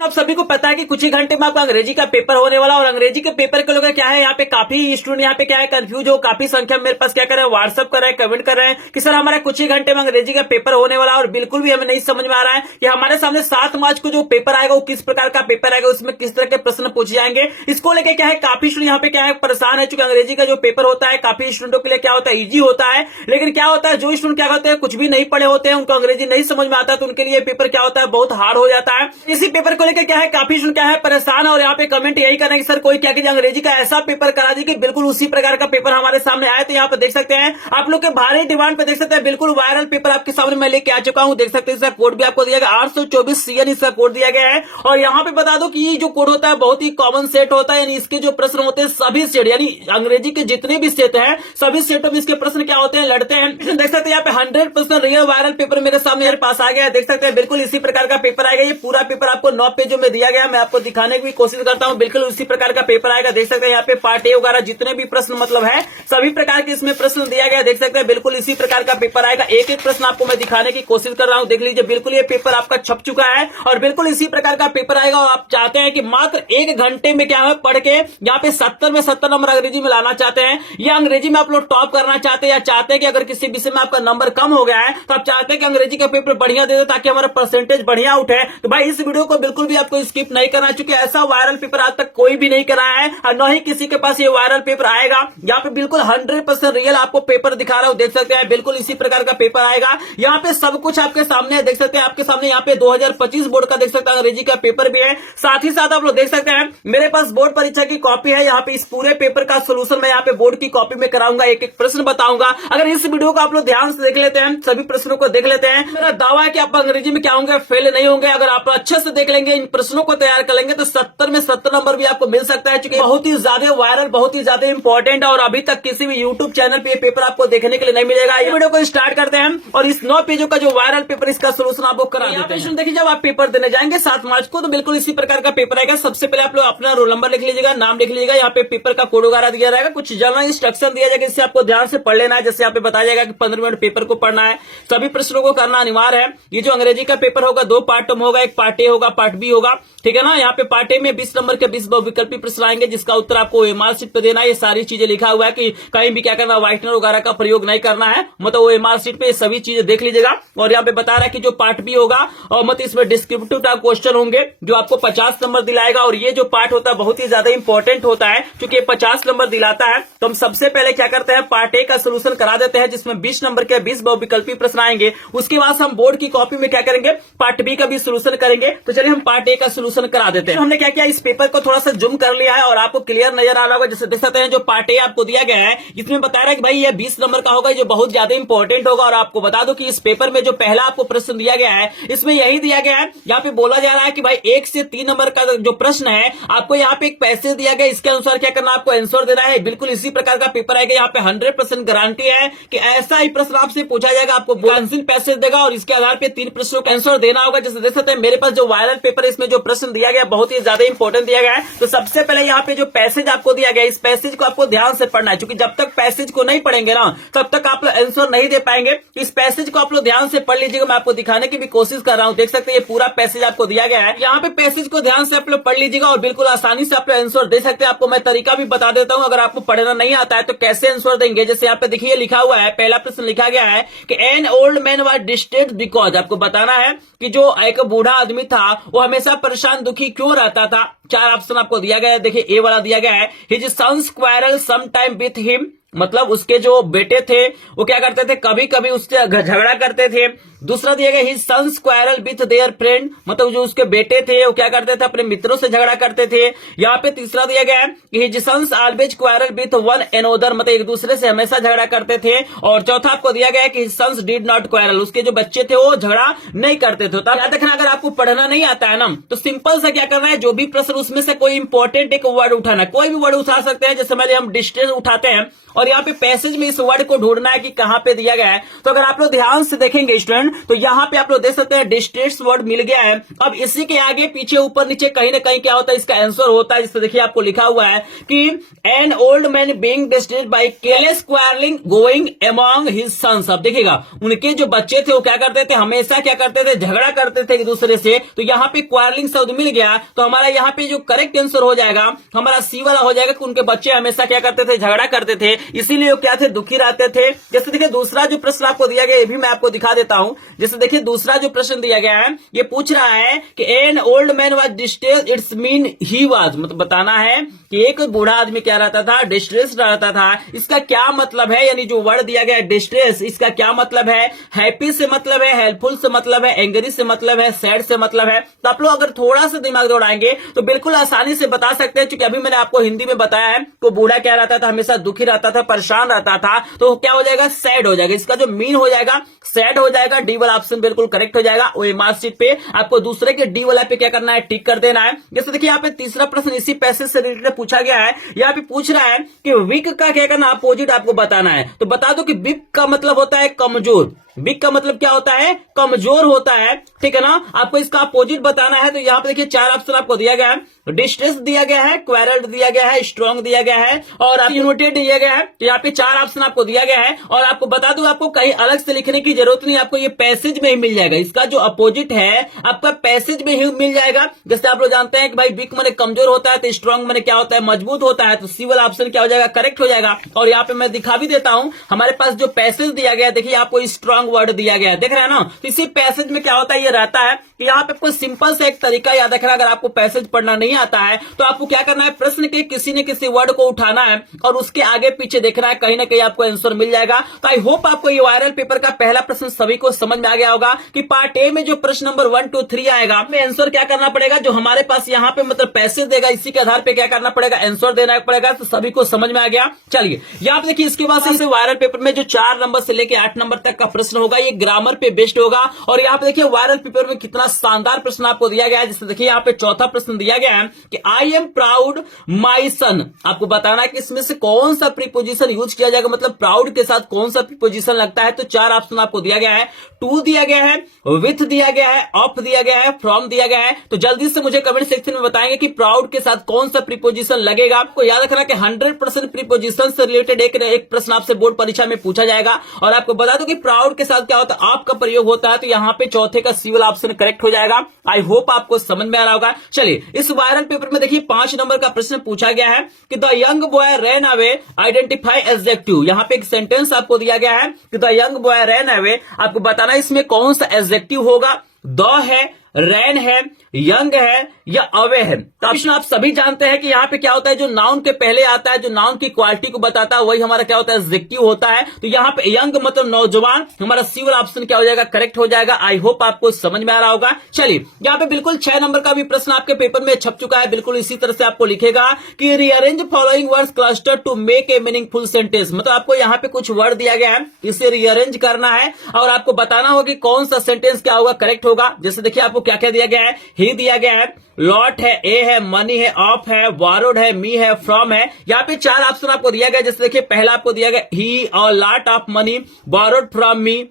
आप सभी को पता है कि कुछ ही घंटे में आपका अंग्रेजी का पेपर होने वाला, और अंग्रेजी के पेपर के लोग क्या है, यहाँ पे काफी स्टूडेंट यहाँ पे क्या है कंफ्यूज हो, काफी संख्या में मेरे पास क्या कर रहे हैं, व्हाट्सअप कर रहे हैं, कमेंट कर रहे हैं कि सर हमारे कुछ ही घंटे में अंग्रेजी का पेपर होने वाला, और बिल्कुल भी हमें नहीं समझ में आ रहा है कि हमारे सामने 7 मार्च को जो पेपर आएगा वो किस प्रकार का पेपर आएगा, उसमें किस तरह के प्रश्न पूछे जाएंगे। इसको लेकर क्या है काफी स्टूडेंट यहाँ पे क्या है परेशान है, चूंकि अंग्रेजी का जो पेपर होता है काफी स्टूडेंटों के लिए क्या होता है इजी होता है, लेकिन क्या होता है जो स्टूडेंट क्या होते हैं कुछ भी नहीं पढ़े होते हैं, उनको अंग्रेजी नहीं समझ में आता, तो उनके लिए पेपर क्या होता है बहुत हार्ड हो जाता है। इसी पेपर को लेकर क्या है काफी क्या है परेशान, और यहाँ पे कमेंट यही कर रहे हैं कि सर कोई क्या कीजिए अंग्रेजी का ऐसा पेपर करा दी कि बिल्कुल उसी प्रकार का पेपर हमारे सामने आए। तो यहाँ पे देख सकते हैं आप लोग के भारी डिमांड पे देख सकते हैं बिल्कुल वायरल पेपर आपके सामने मैं लेके आ चुका हूँ। देख सकते हैं इसका कोड भी आपको दिया गया 824 CN इसका कोड दिया गया है, और यहाँ पे बता दो कि ये जो कोड होता है बहुत ही कॉमन सेट होता है, यानी इसके जो प्रश्न होते हैं सभी सेट यानी अंग्रेजी के जितने भी सेट है सभी सेटों में इसके प्रश्न क्या होते हैं लड़ते हैं। देख सकते हैं यहाँ पे 100% रियल वायरल पेपर मेरे सामने मेरे पास आ गया है। देख सकते हैं बिल्कुल इसी प्रकार का पेपर आएगा, ये पूरा पेपर आपको 9 पेजों में दिया गया, मैं आपको दिखाने की कोशिश करता हूं, बिल्कुल उसी प्रकार का पेपर आएगा। देख सकते हैं यहाँ पे पार्ट ए वगैरह जितने भी प्रश्न मतलब है सभी प्रकार के इसमें प्रश्न दिया गया। देख सकते हैं बिल्कुल इसी प्रकार का पेपर आएगा, एक एक प्रश्न आपको मैं दिखाने की कोशिश कर रहा हूं। देख लीजिए बिल्कुल ये पेपर आपका छप चुका है और बिल्कुल इसी प्रकार का पेपर आएगा, और आप चाहते हैं कि मात्र 1 घंटे में क्या है पढ़ के यहाँ पे 70 में 70 नंबर अंग्रेजी में लाना चाहते हैं, या अंग्रेजी में आप लोग टॉप करना चाहते हैं, या चाहते हैं कि अगर किसी विषय में आपका नंबर कम हो गया है तो आप चाहते हैं कि अंग्रेजी का पेपर बढ़िया दे दे ताकि हमारा परसेंटेज बढ़िया उठे, तो भाई इस वीडियो को बिल्कुल भी आपको स्किप नहीं करना, चूंकि ऐसा वायरल पेपर आज तक कोई भी नहीं कराया है और न ही किसी के पास ये वायरल पेपर आएगा। यहाँ पे बिल्कुल 100% रियल आपको पेपर दिखा रहा हूं, देख सकते हैं बिल्कुल इसी प्रकार का पेपर आएगा। यहाँ पे सब कुछ आपके सामने है, देख सकते हैं आपके सामने यहाँ पे 2025 बोर्ड का देख सकते हैं अंग्रेजी का पेपर भी है, साथ ही साथ आप लोग देख सकते हैं मेरे पास बोर्ड परीक्षा की कॉपी है। यहाँ पे इस पूरे पेपर का सोल्यूशन मैं यहाँ पे बोर्ड की कॉपी में कराऊंगा, एक एक प्रश्न बताऊंगा। अगर इस वीडियो को आप लोग ध्यान से देख लेते हैं, सभी प्रश्नों को देख लेते हैं, मेरा दावा है कि आप अंग्रेजी में क्या होंगे फेल नहीं होंगे। अगर आप अच्छे से देख लेंगे, इन प्रश्नों को तैयार कर लेंगे तो 70 में 70 नंबर भी आपको मिल सकता है, क्योंकि बहुत ही ज्यादा वायरल बहुत ही ज्यादा इंपॉर्टेंट है, और अभी तक किसी भी यूट्यूब चैनल पे ये पेपर आपको देखने के लिए नहीं मिलेगा। ये वीडियो को स्टार्ट करते हैं और इस 9 पेजों का जो वायरल पेपर इसका सोल्यूशन आपको करा देते हैं। देखिए जब आप पेपर देने जाएंगे 7 मार्च को तो बिल्कुल इसी प्रकार का पेपर आएगा। सबसे पहले आप लोग अपना रोल नंबर लिख लीजिएगा, नाम लिख लीजिएगा, यहाँ पे पेपर का कोड वगैरह दिया जाएगा, कुछ जनरल इंस्ट्रक्शन दिया जाएगा, इससे आपको ध्यान से पढ़ लेना है। जैसे यहाँ पे बताया जाएगा कि 15 मिनट पेपर को पढ़ना है, सभी प्रश्नों को करना अनिवार्य है। ये जो अंग्रेजी का पेपर होगा 2 पार्ट में होगा, एक पार्ट ए होगा पार्ट बी होगा, ठीक है ना। यहाँ पे पार्ट ए में 20 नंबर के 20 विकल्पी प्रश्न आएंगे, जिसका उत्तर आपको एमआर शीट पे देना है। ये सारी चीजें लिखा हुआ है कि कहीं भी क्या करना व्हाइटनर वगैरह का प्रयोग नहीं करना है, मतलब वो एमआर शीट पे ये सभी चीजें देख लीजिएगा। और यहाँ पे बता रहा है कि जो पार्ट बी होगा और मतलब इसमें डिस्क्रिप्टिव टाइप क्वेश्चन होंगे जो आपको 50 नंबर दिलाएगा, और ये जो पार्ट होता है बहुत ही ज्यादा इंपॉर्टेंट होता है क्योंकि ये 50 नंबर दिलाता है। तो हम सबसे पहले क्या करते हैं पार्ट ए का सोल्यूशन करा देते हैं, जिसमें 20 नंबर के 20 विकल्पी प्रश्न आएंगे। उसके बाद हम बोर्ड की कॉपी में क्या करेंगे पार्ट बी का भी सोल्यूशन करेंगे। तो चलिए हम पार्ट ए का सोल्यूशन करा देते हैं। हमने क्या किया इस पेपर को थोड़ा सा जूम कर लिया है और आपको क्लियर नजर आ रहा होगा। जैसे देख सकते हैं जो पार्ट ए आपको दिया गया है इसमें बता रहा है कि भाई ये 20 नंबर का होगा, जो बहुत ज्यादा इंपॉर्टेंट होगा। और आपको बता दो कि इस पेपर में जो पहला आपको प्रश्न दिया गया है इसमें यही दिया गया है, यहाँ पे बोला जा रहा है कि भाई 1 से 3 नंबर का जो प्रश्न है आपको यहाँ पे एक पैसेज दिया गया, इसके अनुसार क्या करना आपको आंसर देना है। बिल्कुल इसी प्रकार का पेपर आएगा, यहाँ पे 100% गारंटी है कि ऐसा ही प्रश्न आपसे पूछा जाएगा, आपको आंसर पैसेज देगा और इसके आधार पे 3 प्रश्नों का आंसर देना होगा। जैसे देख सकते हैं मेरे पास जो वायरल पेपर है इसमें जो प्रश्न दिया गया बहुत ही ज्यादा इंपॉर्टेंट दिया गया है। तो सबसे पहले यहाँ पे जो पैसेज आपको दिया गया इस पैसेज को आपको ध्यान से पढ़ना है, क्योंकि जब तक पैसेज को नहीं पढ़ेंगे ना तब तक आप लोग आंसर नहीं दे पाएंगे। इस पैसेज को आप लोग ध्यान से पढ़ लीजिएगा, मैं आपको दिखाने की भी कोशिश कर रहा हूं। देख सकते हैं ये पूरा पैसेज आपको दिया गया है, यहाँ पे पैसेज को ध्यान से आप लोग पढ़ लीजिएगा और बिल्कुल आसानी से आप लोग आंसर दे सकते हैं। आपको मैं तरीका भी बता देता हूं, अगर आपको पढ़ना नहीं आता है तो कैसे आंसर देंगे। जैसे यहाँ पे देखिए लिखा हुआ है, पहला प्रश्न लिखा गया है कि an old man was distressed because, आपको बताना है कि जो एक बूढ़ा आदमी था वो हमेशा परेशान दुखी क्यों रहता था। 4 ऑप्शन आपको दिया गया है, देखिए ए वाला दिया गया है his sons quarrel some time with him, मतलब उसके जो बेटे थे वो क्या करते थे कभी कभी उससे झगड़ा करते थे। दूसरा दिया गया his sons quarrel with their friend, मतलब जो उसके बेटे थे वो क्या करते थे अपने मित्रों से झगड़ा करते थे। यहाँ पे तीसरा दिया गया है his sons always quarrel with one another, मतलब एक दूसरे से हमेशा झगड़ा करते थे। और चौथा आपको दिया गया है कि his sons did not quarrel, उसके जो बच्चे थे वो झगड़ा नहीं करते थे। तो याद रखना अगर आपको पढ़ना नहीं आता है ना तो सिंपल सा क्या करना है, जो भी प्रश्न उसमें से कोई इंपॉर्टेंट एक वर्ड उठाना, कोई भी वर्ड उठा सकते हैं। जैसे मैंने हम डिस्टेंस उठाते हैं और यहाँ पे पैसेज में इस वर्ड को ढूंढना है कि कहाँ पे दिया गया है। तो अगर आप लोग ध्यान से देखेंगे स्टूडेंट डन। तो यहाँ पे आप लोग देख सकते हैं डिस्ट्रेस वर्ड मिल गया है। अब इसी के आगे पीछे ऊपर नीचे कहीं ना कहीं क्या होता है, इसका आंसर होता है। जिससे देखिए आपको लिखा हुआ है कि an old man being distressed by careless quarrelling going among his sons. अब देखिएगा उनके जो बच्चे थे वो क्या करते थे, हमेशा क्या करते थे, झगड़ा करते थे एक दूसरे से। तो यहाँ पे क्वारलिंग शब्द मिल गया, तो हमारा यहाँ पे जो करेक्ट आंसर हो जाएगा हमारा सी वाला हो जाएगा कि उनके बच्चे हमेशा क्या करते थे, झगड़ा करते थे, इसीलिए वो क्या थे, दुखी रहते थे। जैसे देखिए दूसरा जो प्रश्न आपको दिया गया ये भी मैं आपको दिखा देता हूं। जैसे देखिए दूसरा जो प्रश्न दिया गया है ये पूछ रहा है कि an old man was distressed, it's mean he was, मतलब बताना है कि एक बूढ़ा आदमी क्या रहता था, डिस्ट्रेस्ड रहता था। इसका क्या मतलब है, यानी जो वर्ड दिया गया है डिस्ट्रेस, इसका क्या मतलब है, हैप्पी से मतलब है, हेल्पफुल से मतलब है, एंग्री से मतलब है, सैड से मतलब है। तो आप लोग अगर थोड़ा सा दिमाग दौड़ाएंगे तो बिल्कुल आसानी से बता सकते हैं, क्योंकि अभी मैंने आपको हिंदी में बताया है तो बूढ़ा क्या रहता था, हमेशा दुखी रहता था, परेशान रहता था, तो क्या हो जाएगा, सैड हो जाएगा। इसका जो मीन हो जाएगा सैड हो जाएगा। डी वाला ऑप्शन बिल्कुल करेक्ट हो जाएगा। वही मार्कशीट पे आपको दूसरे के डी वाला पे क्या करना है, टिक कर देना है। जैसे देखिए यहाँ पे तीसरा प्रश्न इसी पैसेज से रिलेटेड पूछा गया है। यहाँ पे पूछ रहा है कि वीक का क्या करना, अपोजिट आपको बताना है। तो बता दो कि वीक का मतलब होता है कमजोर, वीक का मतलब क्या होता है, कमजोर होता है, ठीक है ना। आपको इसका अपोजिट बताना है। तो यहाँ पे देखिए चार ऑप्शन आपको दिया गया है, डिस्ट्रेस दिया गया है, क्वेरल्ड दिया गया है, स्ट्रॉन्ग दिया गया है और यूनाइटेड दिया गया है। तो यहाँ पे चार ऑप्शन आपको दिया गया है। और आपको बता दूं आपको कहीं अलग से लिखने की जरूरत नहीं, आपको ये पैसेज में ही मिल जाएगा। इसका जो अपोजिट है आपका पैसेज में ही मिल जाएगा। जैसे आप लोग जानते हैं कि भाई वीक माने कमजोर होता है, तो स्ट्रॉन्ग माने क्या होता है, मजबूत होता है। तो सी वाला ऑप्शन क्या हो जाएगा, करेक्ट हो जाएगा। और यहाँ पे मैं दिखा भी देता हूं, हमारे पास जो पैसेज दिया गया देखिए आपको स्ट्रॉन्ग वर्ड दिया गया है, देख रहे हैं ना। तो इसी पैसेज में क्या होता है, ये रहता है कि यहाँ पे आपको सिंपल से एक तरीका याद रखना। अगर आपको पैसेज पढ़ना नहीं आता है तो आपको क्या करना है, प्रश्न के किसी न किसी वर्ड को उठाना है और उसके आगे पीछे देखना है, कहीं ना कहीं आपको आंसर मिल जाएगा। तो आई होप आपको ये वायरल पेपर का पहला प्रश्न सभी को समझ में आ गया होगा कि पार्ट ए में जो प्रश्न नंबर 1, 2, 3 आएगा, हमें आंसर क्या करना पड़ेगा, जो हमारे पास यहाँ पे मतलब पैसेज देगा इसी के आधार पे क्या करना पड़ेगा, आंसर देना पड़ेगा। तो सभी को समझ में आ गया। चलिए यहाँ पे देखिए इसके बाद से वायरल पेपर में जो 4 नंबर से लेकर 8 नंबर तक का प्रश्न होगा ये ग्रामर पे बेस्ड होगा। और यहाँ पे देखिए वायरल पेपर में कितना शानदार प्रश्न आपको दिया गया है। जैसे देखिए यहाँ पे चौथा प्रश्न दिया गया है कि आई एम प्राउड माई सन। आपको बताना है कि इसमें से कौन सा प्रीपोजिशन यूज किया जाएगा, मतलब प्राउड के साथ कौन सा प्रीपोजिशन लगता है। तो 4 ऑप्शन आपको दिया गया है, टू दिया गया है, विथ दिया गया है, ऑफ दिया गया है, फ्रॉम दिया गया है। तो जल्दी से मुझे कमेंट सेक्शन में बताएंगे कि प्राउड के साथ कौन सा प्रीपोजिशन लगेगा। आपको याद रखना कि 100% प्रीपोजिशन से रिलेटेड एक प्रश्न आपसे बोर्ड परीक्षा में पूछा जाएगा। और आपको बता दो कि प्राउड के साथ क्या होता है, ऑफ का प्रयोग होता है। तो यहाँ पे चौथे का सी वाला ऑप्शन करेक्ट हो जाएगा। आई होप आपको समझ में आ रहा होगा। चलिए इस वायरल पेपर में देखिए 5 नंबर का प्रश्न पूछा गया है कि the young boy ran away, identify adjective. यहाँ पे एक सेंटेंस आपको दिया गया है कि the young boy ran away. आपको बताना इसमें कौन सा एडजेक्टिव होगा, द है, रैन है, यंग है या अवे है। तो ऑप्शन आप सभी जानते हैं कि यहाँ पे क्या होता है, जो नाउन के पहले आता है, जो नाउन की क्वालिटी को बताता है, वही हमारा क्या होता है, एडजेक्टिव होता है। तो यहाँ पे यंग मतलब नौजवान, हमारा सी वाला ऑप्शन क्या हो जाएगा, करेक्ट हो जाएगा। आई होप आपको समझ में आ रहा होगा। चलिए यहाँ पे बिल्कुल 6 नंबर का भी प्रश्न आपके पेपर में छप चुका है। बिल्कुल इसी तरह से आपको लिखेगा कि rearrange following words cluster to make a meaningful sentence. मतलब आपको यहाँ पे कुछ वर्ड दिया गया है, इसे रीअरेंज करना है और आपको बताना होगा कि कौन सा सेंटेंस क्या होगा, करेक्ट होगा। जैसे देखिए आपको क्या क्या दिया गया है, ही दिया गया है, लॉट है, ए है, मनी है, ऑफ है, बोरोड है, मी है, फ्रॉम है। यहाँ पे 4 ऑप्शन आपको दिया गया। जैसे देखिए पहला आपको दिया गया ही और lot of money borrowed from me.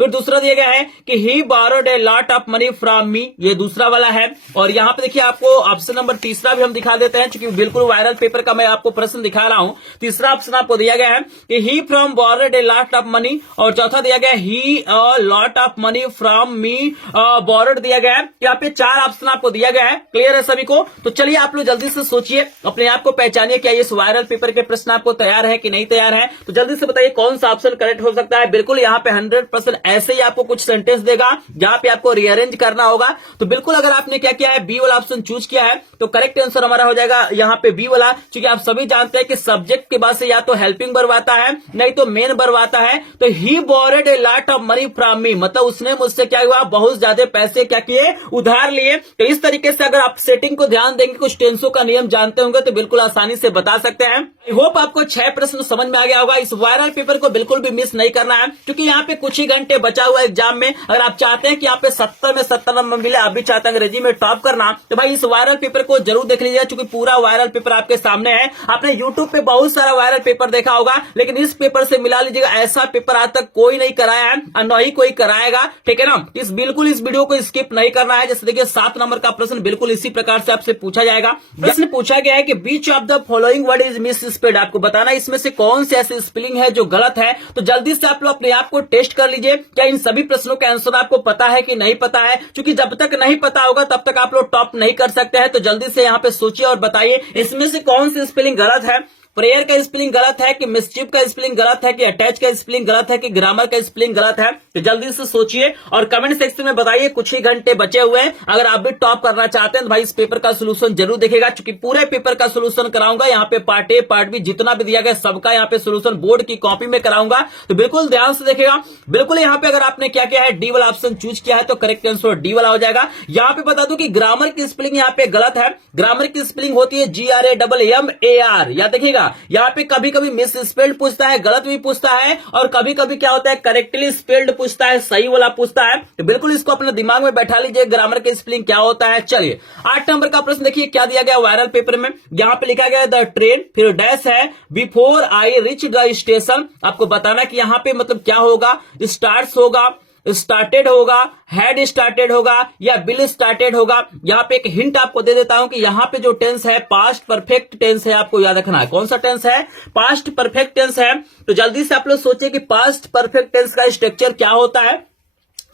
फिर दूसरा दिया गया है कि he borrowed a lot of money from me, ये दूसरा वाला है। और यहाँ पे देखिए आपको ऑप्शन नंबर तीसरा भी हम दिखा देते हैं, क्योंकि बिल्कुल वायरल पेपर का मैं आपको प्रश्न दिखा रहा हूं। तीसरा ऑप्शन आपको दिया गया है कि he from borrowed a lot of money. और चौथा दिया गया he lot of money from me borrowed दिया गया है। यहाँ पे 4 ऑप्शन आपको दिया गया है। क्लियर है सभी को? तो चलिए आप लोग जल्दी से सोचिए, अपने आप को पहचानिए, क्या इस वायरल पेपर के प्रश्न आपको तैयार है कि नहीं तैयार है। तो जल्दी से बताइए कौन सा ऑप्शन करेक्ट हो सकता है। बिल्कुल यहाँ पे 100% ऐसे ही आपको कुछ सेंटेंस देगा जहां पे आपको रीअरेंज करना होगा। तो बिल्कुल अगर आपने क्या किया है, बी वाला ऑप्शन चूज किया है, तो करेक्ट आंसर हमारा हो जाएगा यहाँ पे बी वाला। क्योंकि आप सभी जानते हैं कि सब्जेक्ट के बाद से या तो हेल्पिंग वर्ब आता है, नहीं तो मेन वर्ब आता है। तो he borrowed a lot of money from me, मतलब उसने मुझसे क्या हुआ, बहुत ज्यादा पैसे क्या किए, उधार लिए। तो इस तरीके से अगर आप सेटिंग को ध्यान देंगे, कुछ टेंसों का नियम जानते होंगे, तो बिल्कुल आसानी से बता सकते हैं। आई होप आपको 6 प्रश्न समझ में आ गया होगा। इस वायरल पेपर को बिल्कुल भी मिस नहीं करना है, क्योंकि यहाँ पे कुछ ही घंटे घंटे बचा हुआ एग्जाम में, अगर आप चाहते हैं कि यहाँ पे 70 में 70 नंबर मिले, आप भी चाहते हैं अंग्रेजी में टॉप करना, तो भाई इस वायरल पेपर को जरूर देख लीजिएगा, क्योंकि पूरा वायरल पेपर आपके सामने है। आपने यूट्यूब पे बहुत सारा वायरल पेपर देखा होगा, लेकिन इस पेपर से मिला लीजिएगा, ऐसा पेपर आज तक कोई नहीं कराया है और न ही कोई कराएगा, ठीक है ना। बिल्कुल इस वीडियो को स्किप नहीं करना है। जैसे देखिए 7 नंबर का प्रश्न बिल्कुल इसी प्रकार से आपसे पूछा जाएगा। प्रश्न पूछा गया है कि which of the following word is misspelled, आपको बताना इसमें से कौन से ऐसे स्पेलिंग है जो गलत है। तो जल्दी से आप लोग अपने आप को टेस्ट कर लीजिए, क्या इन सभी प्रश्नों के आंसर आपको पता है कि नहीं पता है, क्योंकि जब तक नहीं पता होगा तब तक आप लोग टॉप नहीं कर सकते हैं। तो जल्दी से यहाँ पे सोचिए और बताइए इसमें से कौन सी स्पेलिंग गलत है। प्रेयर का स्पेलिंग गलत है कि मिस्चिफ का स्पेलिंग गलत है कि अटैच का स्पेलिंग गलत है कि ग्रामर का स्पेलिंग गलत है। तो जल्दी से सोचिए और कमेंट सेक्शन में बताइए। कुछ ही घंटे बचे हुए हैं, अगर आप भी टॉप करना चाहते हैं तो भाई इस पेपर का सोल्यूशन जरूर देखिएगा, क्योंकि पूरे पेपर का सोल्यूशन कराऊंगा। यहाँ पे पार्ट ए पार्ट बी जितना भी दिया गया सबका यहाँ पे सोल्यूशन बोर्ड की कॉपी में कराऊंगा, तो बिल्कुल ध्यान से देखिएगा। बिल्कुल यहाँ पे अगर आपने क्या किया है, डी वाला ऑप्शन चूज किया है तो करेक्ट आंसर डी वाला हो जाएगा। यहाँ पे बता दूं कि ग्रामर की स्पेलिंग यहाँ पे गलत है। ग्रामर की स्पेलिंग होती है GRAMMAR, याद देखिएगा। यहाँ पे कभी कभी मिस स्पेल्ड पूछता है, गलत भी पूछता है, और कभी कभी क्या होता है करेक्टली स्पेल्ड पूछता है, सही वाला पूछता है। तो बिल्कुल इसको अपने दिमाग में बैठा लीजिए, ग्रामर की स्पेलिंग क्या होता है। चलिए 8 नंबर का प्रश्न देखिए क्या दिया गया वायरल पेपर में। यहाँ पे लिखा गया द ट्रेन, फिर डैश है before I rich the station. आपको बताना कि यहाँ पे मतलब क्या होगा, स्टार्ट्स होगा, स्टार्टेड होगा, हैड स्टार्टेड होगा या बिल स्टार्टेड होगा। यहाँ पे एक हिंट आपको दे देता हूं कि यहाँ पे जो टेंस है पास्ट परफेक्ट टेंस है, आपको याद रखना है। कौन सा टेंस है? पास्ट परफेक्ट टेंस है। तो जल्दी से आप लोग सोचिए कि पास्ट परफेक्ट टेंस का स्ट्रक्चर क्या होता है,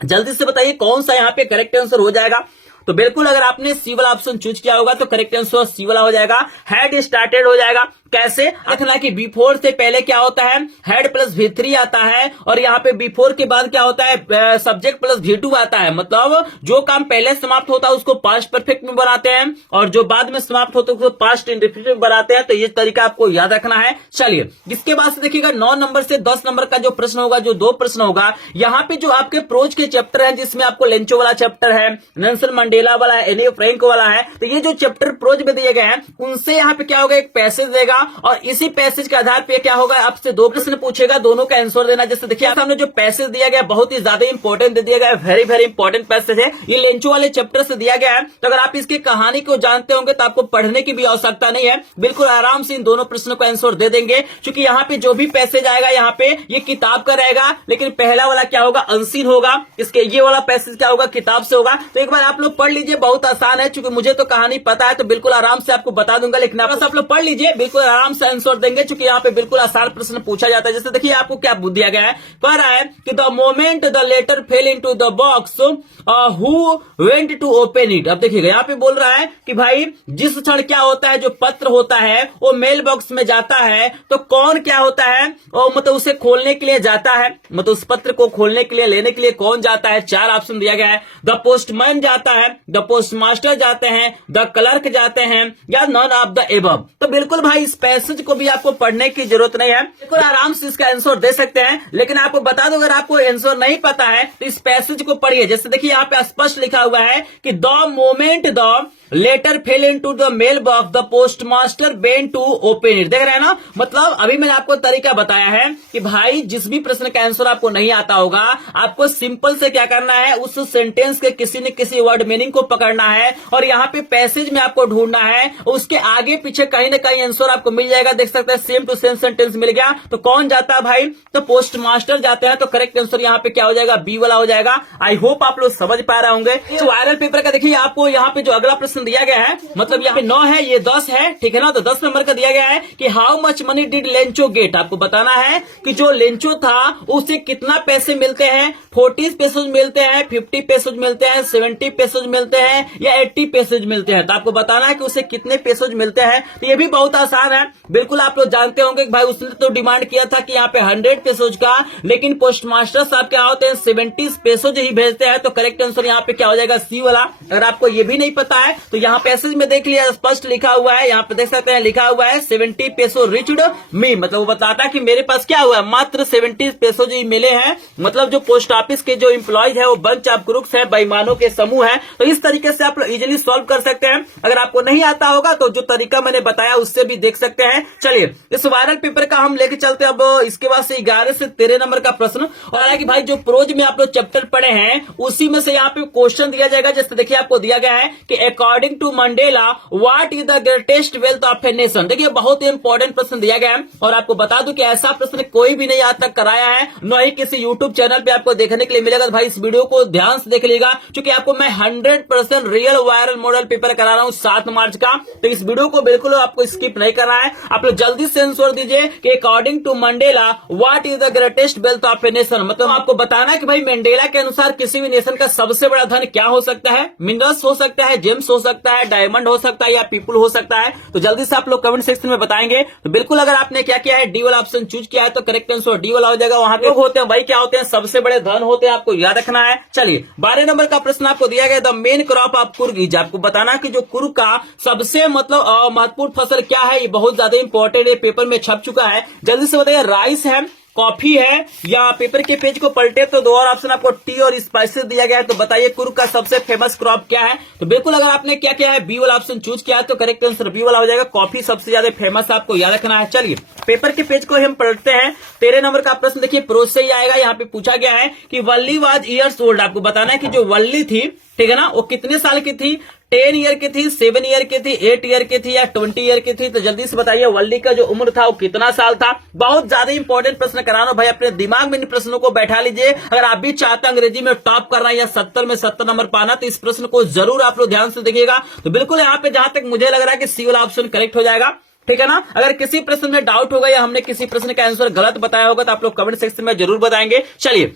जल्दी से बताइए कौन सा यहाँ पे करेक्ट आंसर हो जाएगा। तो बिल्कुल अगर आपने सी वाला ऑप्शन चूज किया होगा तो करेक्ट आंसर सी वाला हो जाएगा, हैड स्टार्टेड हो जाएगा। कैसे रखना कि बिफोर से पहले क्या होता है, हैड प्लस V3 आता है, और यहाँ पे बिफोर के बाद क्या होता है, सब्जेक्ट प्लस V2 आता है। मतलब जो काम पहले समाप्त होता है उसको पास्ट परफेक्ट में बनाते हैं, और जो बाद में समाप्त होता है उसको पास्ट इंडेफिनिट में बनाते हैं। तो ये तरीका आपको याद रखना है। चलिए इसके बाद से देखिएगा 9 नंबर से 10 नंबर का जो प्रश्न होगा, जो 2 प्रश्न होगा, यहाँ पे जो आपके प्रोज के चैप्टर है, जिसमें आपको लेंचो वाला चैप्टर है, नेल्सन मंडेला वाला है, एनी फ्रैंक वाला है, तो ये जो चैप्टर प्रोज में दिए गए हैं उनसे यहाँ पे क्या होगा, एक पैसेज देगा, और इसी पैसेज के आधार पे क्या होगा, आपसे 2 प्रश्न पूछेगा, दोनों का आंसर देना। जैसे देखिए सामने जो पैसेज दिया गया बहुत ही ज्यादा इंपॉर्टेंट दे दिया गया है, वेरी वेरी इंपॉर्टेंट पैसेज है। ये लेंचो वाले चैप्टर से दिया गया है, तो अगर आप इसकी कहानी को जानते होंगे तो आपको पढ़ने की भी आवश्यकता नहीं है, बिल्कुल आराम से इन दोनों प्रश्नों का आंसर दे देंगे। क्योंकि यहाँ पे जो भी पैसेज आएगा यहाँ पे ये किताब का रहेगा, लेकिन पहला वाला क्या होगा, अनसीन होगा। इसके ये वाला पैसेज क्या होगा, किताब से होगा। तो एक बार आप लोग पढ़ लीजिए, बहुत आसान है। चूंकि मुझे तो कहानी पता है तो बिल्कुल आराम से आपको बता दूंगा, लेकिन आप लोग पढ़ लीजिए, बिल्कुल आराम से आंसर देंगे, क्योंकि यहाँ पे बिल्कुल आसान प्रश्न पूछा जाता है। जैसे देखिए आपको क्या दिया गया है, कह रहा है कि the moment the letter fell into the box who went to open it. अब देखिएगा यहाँ पे बोल रहा है कि भाई जिस क्षण क्या होता है, जो पत्र होता है वो मेल बॉक्स में जाता है, तो कौन क्या होता है, और मतलब उसे खोलने के लिए जाता है, मतलब उस पत्र को खोलने के लिए, लेने के लिए कौन जाता है। 4 ऑप्शन दिया गया है, द पोस्टमैन जाता है, द पोस्ट मास्टर जाते हैं, द क्लर्क जाते हैं, या नॉन ऑफ द एबव। तो बिल्कुल भाई इस पैसेज को भी आपको पढ़ने की जरूरत नहीं है, बिल्कुल आराम से इसका आंसर दे सकते हैं। लेकिन आपको बता दो, अगर आपको आंसर नहीं पता है तो इस पैसेज को पढ़िए। जैसे देखिए यहाँ पे स्पष्ट लिखा हुआ है कि the moment the letter fell into the mail box the post master बेन टू ओपन इट। देख रहे हैं ना, मतलब अभी मैंने आपको तरीका बताया है कि भाई जिस भी प्रश्न का आंसर आपको नहीं आता होगा, आपको सिंपल से क्या करना है, उस सेंटेंस के किसी न किसी वर्ड मीनिंग को पकड़ना है, और यहाँ पे पैसेज में आपको ढूंढना है, उसके आगे पीछे कहीं ना कहीं आंसर आपको मिल जाएगा। देख सकते हैं सेम टू सेम सेंटेंस मिल गया। तो कौन जाता है भाई, तो पोस्ट मास्टर जाते हैं। तो करेक्ट आंसर यहाँ पे क्या हो जाएगा, बी वाला हो जाएगा। आई होप आप लोग समझ पा रहे होंगे। वायरल पेपर का देखिए आपको यहाँ पे जो अगला प्रश्न दिया गया है, मतलब यहाँ पे 9 है, ये 10 है, ठीक है ना। तो 10 नंबर का दिया गया है कि how much money did Lencho get. आपको बताना है कि जो लेंचो था उसे कितना पैसे मिलते हैं, 40 पैसेज मिलते हैं, 50 पैसेज मिलते हैं, 70 पैसेज मिलते हैं, या 80 पैसेज मिलते हैं। तो आपको बताना है कि उसे कितने पैसेज मिलते हैं। तो ये भी बहुत आसान है, बिल्कुल आप लोग जानते होंगे कि भाई उसने तो डिमांड किया था कि यहाँ पे 100 पैसेज का, लेकिन पोस्ट मास्टर साहब क्या होते हैं 70 पैसेज ही भेजते हैं। तो करेक्ट आंसर यहाँ पे क्या हो जाएगा, सी वाला। अगर आपको ये भी नहीं पता है तो यहाँ पे एसएस में देख लिया स्पष्ट लिखा हुआ है, यहाँ पे देख सकते हैं लिखा हुआ है 70 पेसो रिच्ड मी, मतलब वो बताता है कि मेरे पास क्या हुआ है, मात्र 70 पेसो जो मिले हैं। मतलब जो पोस्ट ऑफिस के जो इंप्लॉइज है वो बंच ऑफ क्रूक्स है, बेईमानों के समूह है। तो इस तरीके से आप लोग इजिली सॉल्व कर सकते हैं। अगर आपको नहीं आता होगा तो जो तरीका मैंने बताया उससे भी देख सकते हैं। चलिए इस वायरल पेपर का हम लेके चलते हैं अब इसके बाद से 11 से 13 नंबर का प्रश्न। और हालांकि भाई जो प्रोज में आप लोग चैप्टर पढ़े हैं उसी में से यहाँ पे क्वेश्चन दिया जाएगा। जैसे देखिए आपको दिया गया है कि according to Mandela what is the greatest wealth of a nation. देखिए बहुत ही इंपॉर्टेंट प्रश्न दिया गया है और आपको बता दूं कि ऐसा प्रश्न कोई भी नहीं आज तक कराया है, न ही किसी यूट्यूब चैनल पे आपको देखने के लिए मिलेगा। तो भाई इस वीडियो को ध्यान से देख लीजिएगा, क्योंकि आपको मैं 100% रियल वायरल मॉडल पेपर करा रहा हूं 7 मार्च का। तो इस वीडियो को बिल्कुल आपको स्किप नहीं करना है। आप लोग जल्दी से आंसर दीजिए कि according to Mandela what is the greatest wealth of a nation. मतलब आपको बताना है कि भाई मंडेला के अनुसार किसी भी नेशन का सबसे बड़ा धन क्या हो सकता है। मिनरल्स हो सकता है, जेम्स हो सकता है, डायमंड हो सकता है या पीपल हो सकता है। तो जल्दी से आप लोग कमेंट सेक्शन में बताएंगे। तो बिल्कुल अगर आपने क्या किया है डी वाला ऑप्शन चूज किया है तो करेक्ट आंसर डी वाला हो जाएगा। वहां पे होते हैं भाई क्या होते हैं, सबसे बड़े धन होते हैं, आपको याद रखना है। चलिए 12 नंबर का प्रश्न आपको दिया गया, the main crop of Coorg is. आपको बताना कि जो कुर्ग का सबसे मतलब महत्वपूर्ण फसल क्या है। ये बहुत ज्यादा इंपॉर्टेंट है, पेपर में छप चुका है। जल्दी से बताइए राइस है, कॉफी है, या पेपर के पेज को पलटे तो 2 और ऑप्शन आपको टी और स्पाइसेस दिया गया है। तो बताइए कुर्ग का सबसे फेमस क्रॉप क्या है। तो बिल्कुल अगर आपने क्या किया है बी वाला ऑप्शन चूज किया है तो करेक्ट आंसर बी वाला हो जाएगा। कॉफी सबसे ज्यादा फेमस आपको याद रखना है। चलिए पेपर के पेज को हम पलटते हैं। 13 नंबर का प्रश्न देखिए प्रोज से ही आएगा। यहाँ पे पूछा गया है कि वल्ली वाज ईयर्स ओल्ड। आपको बताना है कि जो वल्ली थी, ठीक है ना, वो कितने साल की थी। 10 ईयर की थी, 7 ईयर की थी, 8 ईयर की थी या 20 ईयर की थी। तो जल्दी से बताइए वल्ली का जो उम्र था वो कितना साल था। बहुत ज्यादा इंपॉर्टेंट प्रश्न कराना भाई, अपने दिमाग में इन प्रश्नों को बैठा लीजिए। अगर आप भी चाहते हैं अंग्रेजी में टॉप करना या 70 में 70 नंबर पाना तो इस प्रश्न को जरूर आप लोग ध्यान से देखिएगा। तो बिल्कुल यहाँ पे जहां तक मुझे लग रहा है कि सी वाला ऑप्शन करेक्ट हो जाएगा, ठीक है ना। अगर किसी प्रश्न में डाउट होगा या हमने किसी प्रश्न का आंसर गलत बताया होगा तो आप लोग कमेंट सेक्शन में जरूर बताएंगे। चलिए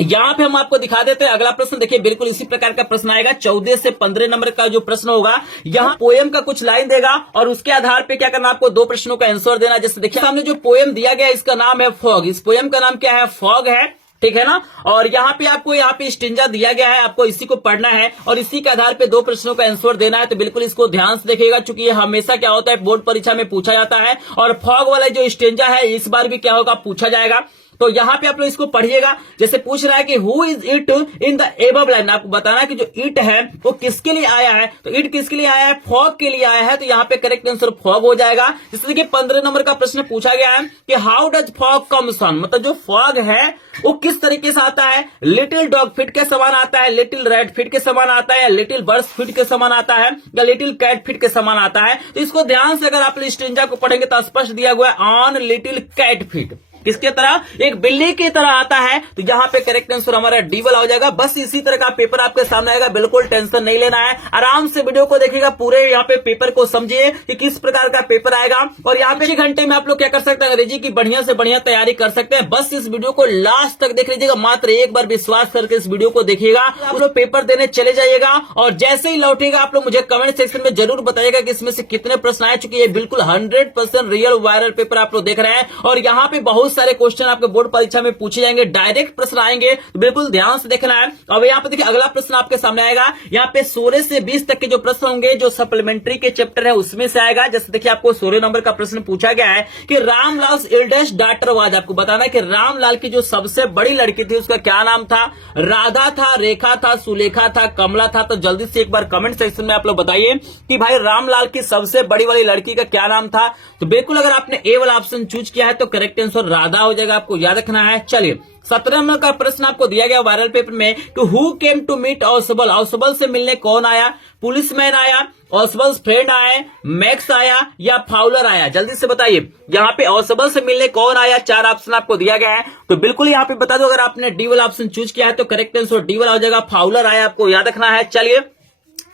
यहां पे हम आपको दिखा देते हैं अगला प्रश्न। देखिए बिल्कुल इसी प्रकार का प्रश्न आएगा। 14 से 15 नंबर का जो प्रश्न होगा, यहां पोएम का कुछ लाइन देगा और उसके आधार पे क्या करना, आपको 2 प्रश्नों का आंसर देना। जैसे देखिए सामने जो पोएम दिया गया इसका नाम है फॉग। इस पोएम का नाम क्या है, फॉग है, ठीक है ना। और यहाँ पे आपको यहाँ पे स्टिंजा दिया गया है, आपको इसी को पढ़ना है और इसी के आधार पे 2 प्रश्नों का आंसर देना है। तो बिल्कुल इसको ध्यान से देखिएगा, क्योंकि ये हमेशा क्या होता है बोर्ड परीक्षा में पूछा जाता है। और फॉग वाला जो स्टिंजा है इस बार भी क्या होगा, पूछा जाएगा। तो यहाँ पे आप लोग इसको पढ़िएगा। जैसे पूछ रहा है कि who is it in the above line. आपको बताना है कि जो इट है वो किसके लिए आया है। तो इट किसके लिए आया है, फॉग के लिए आया है। तो यहाँ पे करेक्ट आंसर फॉग हो जाएगा। इसलिए कि 15 नंबर का प्रश्न पूछा गया है कि how does fog comes on. मतलब जो फॉग है वो किस तरीके से आता है। लिटिल डॉग फिट के समान आता है, लिटिल रैट फिट के समान आता है, लिटिल बर्ड्स फिट के समान आता है या लिटिल कैट फिट के समान आता है। तो इसको ध्यान से अगर आप स्ट्रिंजा को पढ़ेंगे तो स्पष्ट दिया हुआ है ऑन लिटिल कैट फिट, किसके तरह, एक बिल्ली की तरह आता है। तो यहाँ पे करेक्ट आंसर हमारा डी वाला हो जाएगा। बस इसी तरह का पेपर आपके सामने आएगा, बिल्कुल टेंशन नहीं लेना है। आराम से वीडियो को देखिएगा, पूरे यहाँ पे पेपर को समझिए कि किस प्रकार का पेपर आएगा। और यहाँ पे 1 घंटे में आप लोग क्या कर सकते हैं, अंग्रेजी की बढ़िया से बढ़िया तैयारी कर सकते हैं। बस इस वीडियो को लास्ट तक देख लीजिएगा, मात्र एक बार विश्वास करके इस वीडियो को देखिएगा। आप लोग पेपर देने चले जाइएगा और जैसे ही लौटेगा आप लोग मुझे कमेंट सेक्शन में जरूर बताइएगा कि इसमें से कितने प्रश्न आए। चुके ये बिल्कुल 100% रियल वायरल पेपर आप लोग देख रहे हैं और यहाँ पे बहुत सारे क्वेश्चन आपके बोर्ड परीक्षा में पूछे जाएंगे, डायरेक्ट प्रश्न आएंगे। तो बिल्कुल ध्यान से देखना है। अब यहाँ पे देखिए अगला प्रश्न आपके सामने आएगा। यहाँ पे 16 से 20 तक के जो प्रश्न होंगे जो सप्लीमेंट्री के चैप्टर है उसमें से आएगा। जैसे देखिए आपको 16 नंबर का प्रश्न पूछा गया है कि रामलाल एल्डेस्ट डॉटर वाज। आपको बताना है कि रामलाल की जो सबसे बड़ी लड़की थी उसका क्या नाम था। राधा था, रेखा था, सुलेखा था, कमला था। तो जल्दी से एक बार कमेंट सेक्शन में आप लोग बताइए कि भाई रामलाल की सबसे बड़ी वाली लड़की का क्या नाम था। तो बिल्कुल अगर आपने ए वाला ऑप्शन चूज किया है तो करेक्ट आंसर राधा हो जाएगा, आपको याद रखना है। चलिए 17 नंबर का प्रश्न आपको दिया गया वायरल पेपर में कि हु केम टू मीट औसबल। औसबल से मिलने कौन आया, पुलिसमैन आया, औसबल फ्रेंड आए, मैक्स आया या फाउलर आया। जल्दी से बताइए यहाँ पे औसबल से मिलने कौन आया। 4 ऑप्शन आपको दिया गया है। तो बिल्कुल यहाँ पे बता दो, अगर आपने डी वाला ऑप्शन चूज किया है तो करेक्ट आंसर डी वाला हो जाएगा, फाउलर आया, आपको याद रखना है। चलिए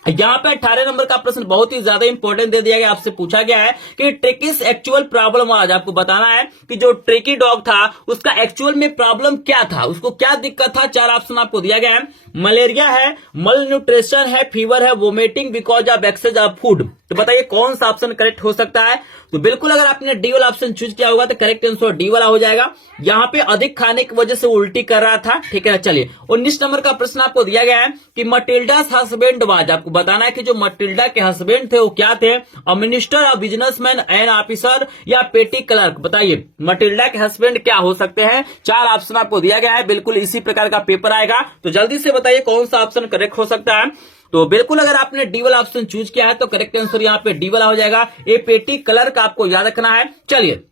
यहाँ पे 18 नंबर का प्रश्न बहुत ही ज्यादा इंपॉर्टेंट दे दिया गया। आपसे पूछा गया है कि ट्रिकीस एक्चुअल प्रॉब्लम। आज आपको बताना है कि जो ट्रिकी डॉग था उसका एक्चुअल में प्रॉब्लम क्या था, उसको क्या दिक्कत था। 4 ऑप्शन आपको दिया गया है। मलेरिया है, मल न्यूट्रिशन है, फीवर है, vomiting because of excess of food. तो बताइए कौन सा ऑप्शन करेक्ट हो सकता है। तो बिल्कुल अगर आपने डी वाला ऑप्शन चूज किया होगा तो करेक्ट आंसर डी वाला हो जाएगा। यहाँ पे अधिक खाने की वजह से उल्टी कर रहा था, ठीक है। चलिए 19 नंबर का प्रश्न आपको दिया गया है कि मटिल्डास हस्बैंड वाज, आपको बताना है कि जो मटिल्डा के हस्बैंड थे वो क्या थे, a minister, a businessman, an officer या पेटी क्लर्क। बताइए मटिल्डा के हस्बैंड क्या हो सकते हैं। 4 ऑप्शन आपको दिया गया है, बिल्कुल इसी प्रकार का पेपर आएगा। तो जल्दी से बताइए कौन सा ऑप्शन करेक्ट हो सकता है। तो बिल्कुल अगर आपने डी वाला ऑप्शन चूज किया है तो करेक्ट आंसर यहाँ पे डी वाला हो जाएगा। ए पेटी क्लर्क आपको याद रखना है। चलिए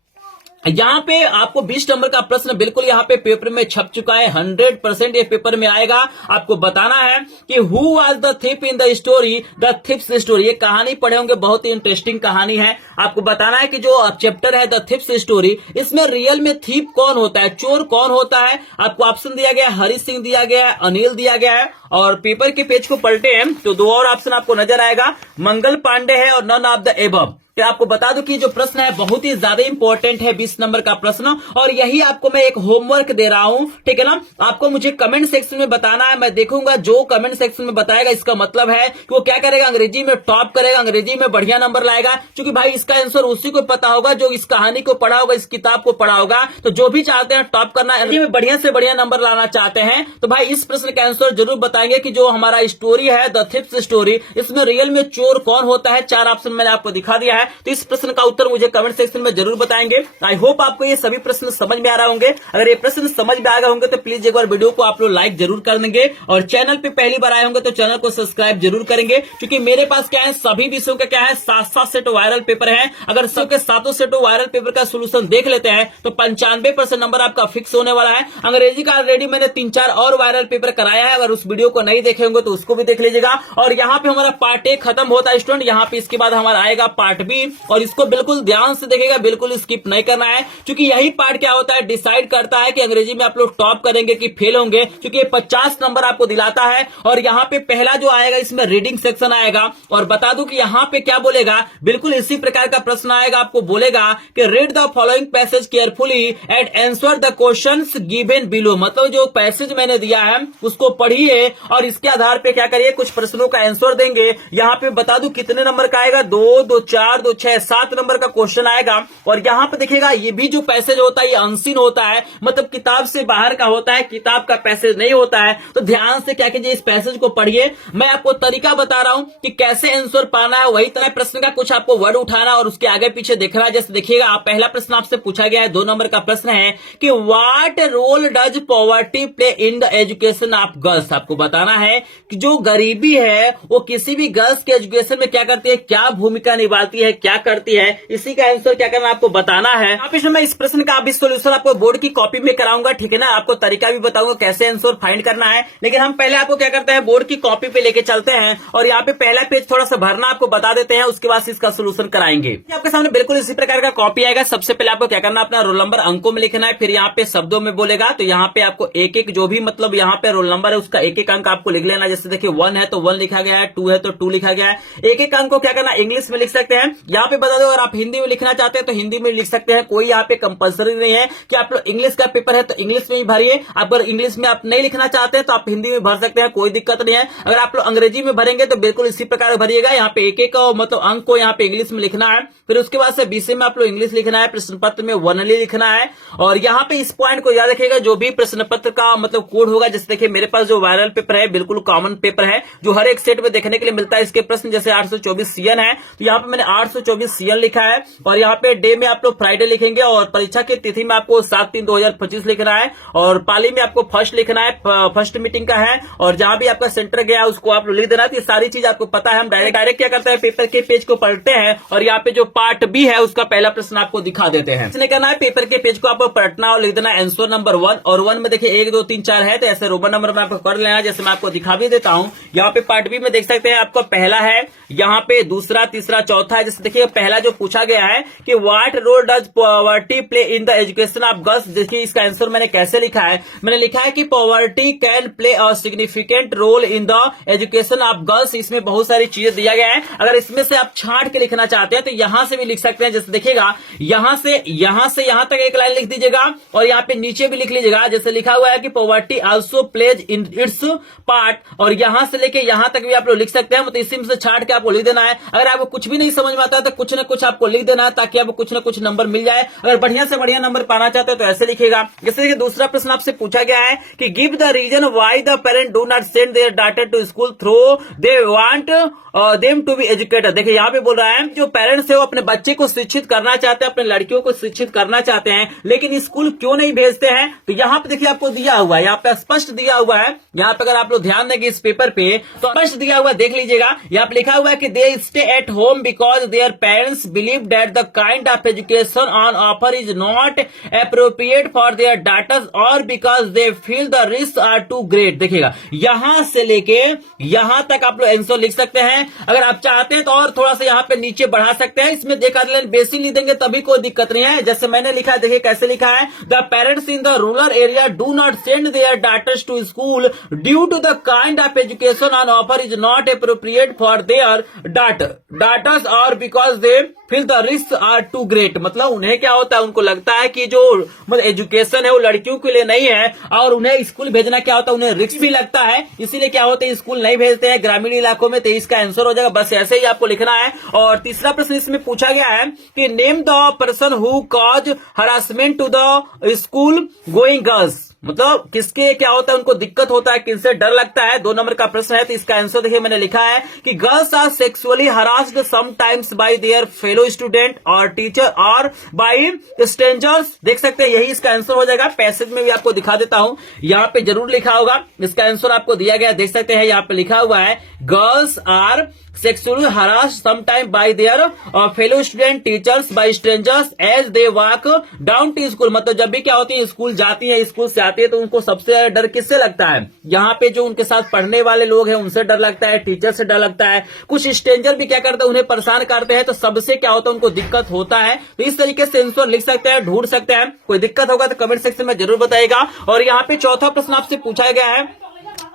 यहाँ पे आपको 20 नंबर का प्रश्न बिल्कुल यहाँ पे पेपर में छप चुका है, 100% ये पेपर में आएगा। आपको बताना है कि who was the thief in the story, the thief's story. ये कहानी पढ़े होंगे, बहुत ही इंटरेस्टिंग कहानी है। आपको बताना है कि जो चैप्टर है द थिप्स स्टोरी, इसमें रियल में थिप कौन होता है, चोर कौन होता है। आपको ऑप्शन दिया गया है, हरि सिंह दिया गया है, अनिल दिया गया है। और पेपर के पेज को पलटे हैं तो 2 और ऑप्शन आपको नजर आएगा, मंगल पांडे है और नन ऑफ द एबव। आपको बता दूं कि जो प्रश्न है बहुत ही ज्यादा इंपॉर्टेंट है, 20 नंबर का प्रश्न, और यही आपको मैं एक होमवर्क दे रहा हूं, ठीक है ना। आपको मुझे कमेंट सेक्शन में बताना है, मैं देखूंगा जो कमेंट सेक्शन में बताएगा इसका मतलब है कि वो क्या करेगा, अंग्रेजी में टॉप करेगा, अंग्रेजी में बढ़िया नंबर लाएगा। क्योंकि भाई इसका आंसर उसी को पता होगा जो इस कहानी को पढ़ा होगा, इस किताब को पढ़ा होगा। तो जो भी चाहते हैं टॉप करना, में बढ़िया से बढ़िया नंबर लाना चाहते हैं तो भाई इस प्रश्न का आंसर जरूर बताएंगे कि जो हमारा स्टोरी है द थिप्स स्टोरी, इसमें रियल में चोर कौन होता है। 4 ऑप्शन मैंने आपको दिखा दिया है, तो इस प्रश्न का उत्तर मुझे कमेंट सेक्शन में जरूर बताएंगे। आई होप आपको ये सभी प्रश्न समझ में आ रहे होंगे। अगर ये प्रश्न समझ में आ गए होंगे तो प्लीज एक बार वीडियो को आप लोग लाइक जरूर कर देंगे, और चैनल पे पहली बार आए होंगे तो चैनल को सब्सक्राइब जरूर करेंगे। क्योंकि मेरे पास क्या है, सभी विषयों का क्या है, 7 सेट वायरल पेपर है। अगर सबके 7 सेट वायरल पेपर का सोल्यूशन देख लेते हैं तो 95% नंबर आपका फिक्स होने वाला है। अंग्रेजी का ऑलरेडी मैंने 3-4 और वायरल पेपर कराया है, अगर उस वीडियो को नहीं देखे होंगे तो उसको भी देख लीजिएगा। और यहाँ पे हमारा पार्ट 1 खत्म होता है स्टूडेंट, यहाँ पे इसके बाद हमारा आएगा पार्ट बी, और इसको बिल्कुल ध्यान से देखेगा, बिल्कुल स्किप नहीं करना है। क्योंकि यही पार्ट क्या होता है, डिसाइड करता है कि अंग्रेजी में आप लोग टॉप करेंगे कि फेल होंगे। क्योंकि ये 50 नंबर आपको दिलाता है। और यहाँ पे पहला जो आएगा इसमें रीडिंग सेक्शन आएगा, और बता दूं कि यहाँ पे क्या बोलेगा, बिल्कुल इसी प्रकार का प्रश्न आएगा। आपको बोलेगा कि read the following passage carefully and answer the questions given below. मतलब जो पैसेज मैंने दिया है उसको पढ़िए और इसके आधार पे क्या करिए, कुछ प्रश्नों का आंसर देंगे। यहाँ पे बता दूं कितने नंबर का आएगा, 2, 2, 4, 2, 6, 7 नंबर का क्वेश्चन आएगा। और यहाँ पे देखिएगा ये भी जो पैसेज होता है ये अनसीन होता है, मतलब किताब से बाहर का होता है, किताब का पैसेज नहीं होता है। तो ध्यान से क्या कीजिए, इस पैसेज को पढ़िए। मैं आपको तरीका बता रहा हूं कि कैसे आंसर पाना है, वही तरह प्रश्न का कुछ आपको वर्ड उठाना और उसके आगे पीछे देखना है। जैसे देखिएगा, आप पहला प्रश्न आपसे पूछा गया है, 2 नंबर का प्रश्न है कि what role does poverty play in the education of girls. आपको बताना है कि जो गरीबी है वो किसी भी गर्ल्स के एजुकेशन में क्या करती है, क्या भूमिका निभाती है, क्या करती है। इसी का आंसर क्या करना आपको बताना है। यहाँ पे मैं इस प्रश्न का भी सोल्यूशन आपको बोर्ड की कॉपी में कराऊंगा, ठीक है ना। आपको तरीका भी बताऊंगा कैसे आंसर फाइंड करना है। लेकिन हम पहले आपको क्या करते हैं, बोर्ड की कॉपी पे लेके चलते हैं और यहाँ पे पहला पेज थोड़ा सा भरना आपको बता देते हैं, उसके बाद इसका सोल्यूशन कराएंगे। आपके सामने बिल्कुल इसी प्रकार का कॉपी आएगा। सबसे पहले आपको क्या करना, अपना रोल नंबर अंकों में लिखना है, फिर यहाँ पे शब्दों में बोलेगा तो यहाँ पे आपको एक जो भी मतलब यहाँ पे रोल नंबर है उसका एक अंक आपको लिख लेना। जैसे देखिए 1 है तो 1 लिखा गया है, 2 है तो 2 लिखा गया है। एक अंक को क्या करना, इंग्लिश में लिख सकते हैं। यहाँ पे बता दो, अगर आप हिंदी में लिखना चाहते हैं तो हिंदी में लिख सकते हैं, कोई यहाँ पे कंपलसरी नहीं है कि आप लोग इंग्लिश का पेपर है तो इंग्लिश में ही भरिए। अगर इंग्लिश में आप नहीं लिखना चाहते हैं तो आप हिंदी में भर सकते हैं, कोई दिक्कत नहीं है। अगर आप लोग अंग्रेजी में भरेंगे तो बिल्कुल इसी प्रकार भरिएगा। यहाँ पे एक मतलब अंक को यहाँ पे इंग्लिश में लिखना है, फिर उसके बाद से बीसी में आप लोग इंग्लिश लिखना है, प्रश्न पत्र में वनली लिखना है। और यहाँ पे इस पॉइंट को याद रखिएगा, जो भी प्रश्न पत्र का मतलब कोड होगा, जैसे देखिए मेरे पास जो वायरल पेपर है बिल्कुल कॉमन पेपर है जो हर एक सेट में देखने के लिए मिलता है। इसके प्रश्न जैसे 824 सीएन है तो यहाँ पे मैंने 824 सीएन लिखा है। और यहाँ पे डे में आप लोग फ्राइडे लिखेंगे, और परीक्षा की तिथि में आपको 7/3/2025 लिखना है, और पाली में आपको फर्स्ट लिखना है, फर्स्ट मीटिंग का है, और जहां भी आपका सेंटर गया उसको आप लिख देना। ये सारी चीज आपको पता है। हम डायरेक्ट क्या करते हैं, पेपर के पेज को पलटते हैं और यहाँ पे जो पार्ट बी है उसका पहला प्रश्न आपको दिखा देते हैं। इसने कहना है पेपर के पेज को आपको पलटना और लिख देना आंसर नंबर 1, और 1 में देखिए 1, 2, 3, 4 है तो ऐसे रोमन नंबर में आपको कर लेना। जैसे मैं आपको दिखा भी देता हूँ, यहाँ पे पार्ट बी में देख सकते हैं आपका पहला है, यहाँ पे दूसरा, तीसरा, चौथा है। जैसे जैसे देखिए पहला जो पूछा गया है कि what role does poverty play in the education of girls. देखिए इसका आंसर मैंने कैसे लिखा है, मैंने लिखा है कि poverty can play a significant role in the education of girls. इसमें बहुत सारी चीजें दिया गया है, अगर इसमें से आप छांट के लिखना चाहते हैं तो यहां से भी लिख सकते हैं। जैसे देखिएगा यहां से यहां तक एक लाइन लिख दीजिएगा और यहाँ पे नीचे भी लिख लीजिएगा। जैसे लिखा हुआ है कि poverty also plays in its part, और यहां से लेके यहां तक भी आप लोग लिख सकते हैं। मतलब इसी में से छांट के आपको लिख देना है। अगर आपको कुछ भी नहीं समझ में आता है तो कुछ ना कुछ आपको लिख देना है ताकि आपको कुछ ना कुछ नंबर मिल जाए। अगर बढ़िया से बढ़िया नंबर पाना चाहते हो तो ऐसे लिखेगा। जैसे कि दूसरा प्रश्न आपसे पूछा गया है कि give the reason why the parent do not send their daughter to school though they want them to be educated. देखिए यहाँ पे बोल रहा है जो पेरेंट्स है वो अपने बच्चे को शिक्षित करना चाहते हैं, अपने लड़कियों को शिक्षित करना चाहते हैं, लेकिन स्कूल क्यों नहीं भेजते हैं। तो यहाँ पे देखिए आपको दिया हुआ है, यहाँ पे स्पष्ट दिया हुआ है। यहाँ पे अगर आप लोग ध्यान देंगे इस पेपर पे तो स्पष्ट दिया हुआ देख लीजिएगा। यहाँ पे लिखा हुआ है कि they stay at home because their parents believe that the kind of education on offer is not appropriate for their daughters और because they feel the risk are too great. देखिएगा यहां से लेके यहां तक आप लोग आंसर लिख सकते हैं। अगर आप चाहते हैं तो और थोड़ा सा यहाँ पे नीचे बढ़ा सकते हैं। इसमें देखा बेसिक लिख देंगे तभी कोई दिक्कत नहीं है। जैसे मैंने लिखा है, देखिए कैसे लिखा है, the parents in the rural area do not send their daughters to school due to the kind of education on offer is not appropriate for their daughters और because they feel the risk are too great. मतलब उन्हें क्या होता है, उनको लगता है कि जो मतलब एजुकेशन है वो लड़कियों के लिए नहीं है और उन्हें स्कूल भेजना क्या होता है, उन्हें रिस्क भी लगता है, इसीलिए क्या होता है स्कूल नहीं भेजते हैं ग्रामीण इलाकों में। तो इसका आंसर हो जाएगा, बस ऐसे ही आपको लिखना है। और तीसरा प्रश्न इसमें पूछा गया है कि name the person who cause harassment to the school going girls. मतलब किसके क्या होता है, उनको दिक्कत होता है, किनसे डर लगता है। 2 नंबर का प्रश्न है। तो इसका आंसर देखिए मैंने लिखा है कि girls are sexually harassed sometimes by their fellow student और टीचर और बाय स्ट्रेंजर्स। देख सकते हैं यही इसका आंसर हो जाएगा। पैसेज में भी आपको दिखा देता हूं, यहाँ पे जरूर लिखा होगा। इसका आंसर आपको दिया गया, देख सकते हैं यहाँ पे लिखा हुआ है girls are sexually harassed sometime by their fellow student teachers by strangers as they walk down to school। मतलब जब भी क्या होती है स्कूल जाती है, स्कूल से आती है तो उनको सबसे ज्यादा डर किससे लगता है, यहाँ पे जो उनके साथ पढ़ने वाले लोग हैं उनसे डर लगता है, टीचर से डर लगता है, कुछ स्ट्रेंजर भी क्या करते हैं उन्हें परेशान करते हैं, तो सबसे क्या होता है उनको दिक्कत होता है। तो इस तरीके से आंसर लिख सकते हैं, ढूंढ सकते हैं। कोई दिक्कत होगा तो कमेंट सेक्शन में जरूर बताइएगा। और यहाँ पे चौथा प्रश्न आपसे पूछा गया है,